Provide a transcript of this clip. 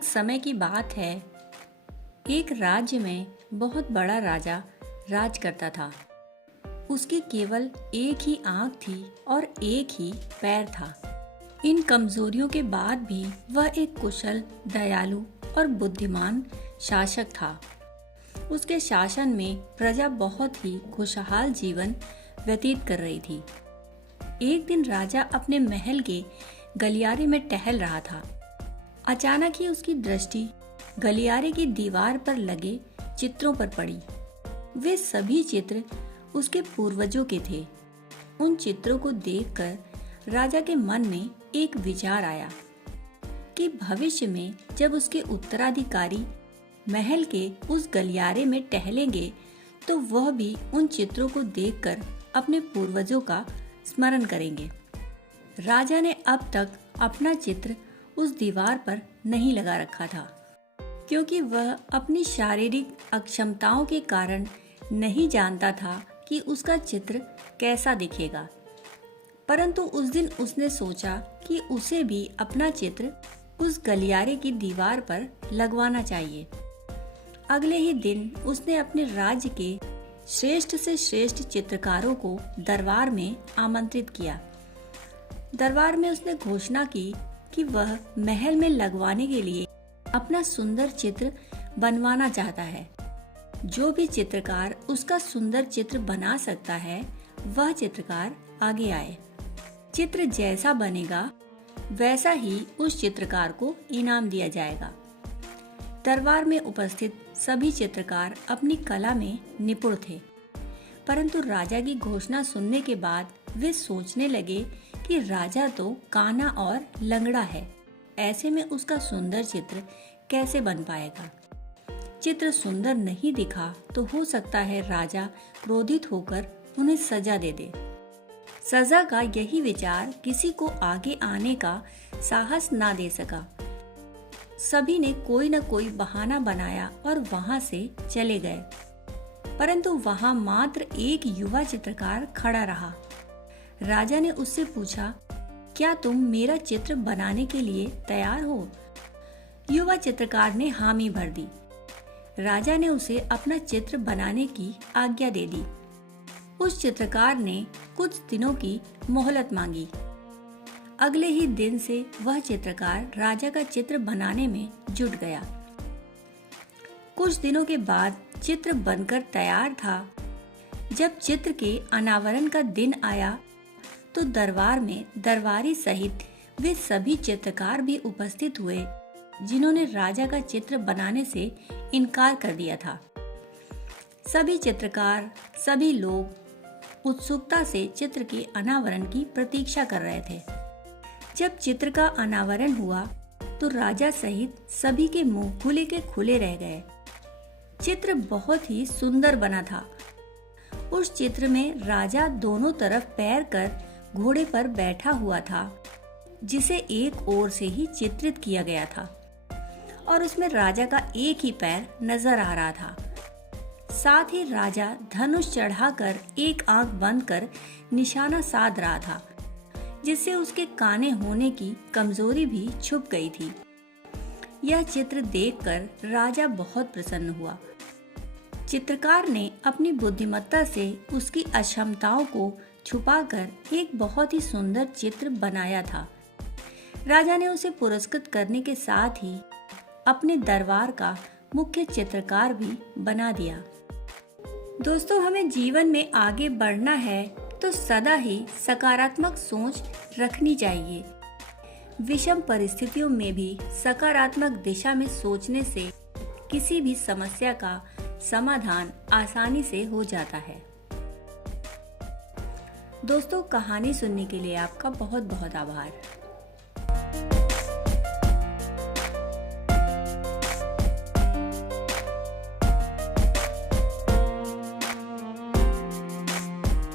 एक समय की बात है। एक राज्य में बहुत बड़ा राजा राज करता था। उसकी केवल एक ही आंख थी और एक ही पैर था। इन कमजोरियों के बाद भी वह एक कुशल, दयालु और बुद्धिमान शासक था। उसके शासन में प्रजा बहुत ही खुशहाल जीवन व्यतीत कर रही थी। एक दिन राजा अपने महल के गलियारे में टहल रहा था। अचानक ही उसकी दृष्टि गलियारे की दीवार पर लगे चित्रों पर पड़ी। वे सभी चित्र उसके पूर्वजों के थे। उन चित्रों को देखकर राजा के मन में एक विचार आया कि भविष्य में जब उसके उत्तराधिकारी महल के उस गलियारे में टहलेंगे तो वह भी उन चित्रों को देखकर अपने पूर्वजों का स्मरण करेंगे। राजा ने अब तक अपना चित्र उस दीवार पर नहीं लगा रखा था, क्योंकि वह अपनी शारीरिक अक्षमताओं के कारण नहीं जानता था कि उसका चित्र कैसा दिखेगा। परंतु उस दिन उसने सोचा कि उसे भी अपना चित्र उस गलियारे की दीवार पर लगवाना चाहिए। अगले ही दिन उसने अपने राज्य के श्रेष्ठ से श्रेष्ठ चित्रकारों को दरबार में आमंत्रित किया। दरबार में उसने घोषणा की कि वह महल में लगवाने के लिए अपना सुंदर चित्र बनवाना चाहता है। जो भी चित्रकार उसका सुंदर चित्र बना सकता है, वह चित्रकार आगे आए। चित्र जैसा बनेगा वैसा ही उस चित्रकार को इनाम दिया जाएगा। दरबार में उपस्थित सभी चित्रकार अपनी कला में निपुण थे, परंतु राजा की घोषणा सुनने के बाद वे सोचने लगे कि राजा तो काना और लंगड़ा है, ऐसे में उसका सुंदर चित्र कैसे बन पाएगा। चित्र सुंदर नहीं दिखा तो हो सकता है राजा क्रोधित होकर उन्हें सजा दे दे। सजा का यही विचार किसी को आगे आने का साहस ना दे सका। सभी ने कोई न कोई बहाना बनाया और वहां से चले गए, परंतु वहां मात्र एक युवा चित्रकार खड़ा रहा। राजा ने उससे पूछा, क्या तुम मेरा चित्र बनाने के लिए तैयार हो? युवा चित्रकार ने हामी भर दी। राजा ने उसे अपना चित्र बनाने की आज्ञा दे दी। उस चित्रकार ने कुछ दिनों की मोहलत मांगी। अगले ही दिन से वह चित्रकार राजा का चित्र बनाने में जुट गया। कुछ दिनों के बाद चित्र बनकर तैयार था। जब चित्र के अनावरण का दिन आया तो दरबार में दरबारी सहित वे सभी चित्रकार भी उपस्थित हुए, जिन्होंने राजा का चित्र बनाने से इनकार कर दिया था। सभी चित्रकार, सभी लोग उत्सुकता से चित्र के अनावरण की प्रतीक्षा कर रहे थे। जब चित्र का अनावरण हुआ तो राजा सहित सभी के मुंह खुले के खुले रह गए। चित्र बहुत ही सुंदर बना था। उस चित्र में राजा दोनों तरफ पैर कर घोड़े पर बैठा हुआ था, जिसे एक ओर से ही चित्रित किया गया था और उसमें राजा का एक ही पैर नजर आ रहा था। साथ ही राजा धनुष चढ़ाकर एक आंख बंद कर निशाना साध रहा था, जिससे उसके काने होने की कमजोरी भी छुप गई थी। यह चित्र देखकर राजा बहुत प्रसन्न हुआ। चित्रकार ने अपनी बुद्धिमत्ता से उसकी अक्षमताओं को छुपाकर एक बहुत ही सुंदर चित्र बनाया था। राजा ने उसे पुरस्कृत करने के साथ ही अपने दरबार का मुख्य चित्रकार भी बना दिया। दोस्तों, हमें जीवन में आगे बढ़ना है तो सदा ही सकारात्मक सोच रखनी चाहिए। विषम परिस्थितियों में भी सकारात्मक दिशा में सोचने से किसी भी समस्या का समाधान आसानी से हो जाता है। दोस्तों, कहानी सुनने के लिए आपका बहुत बहुत आभार।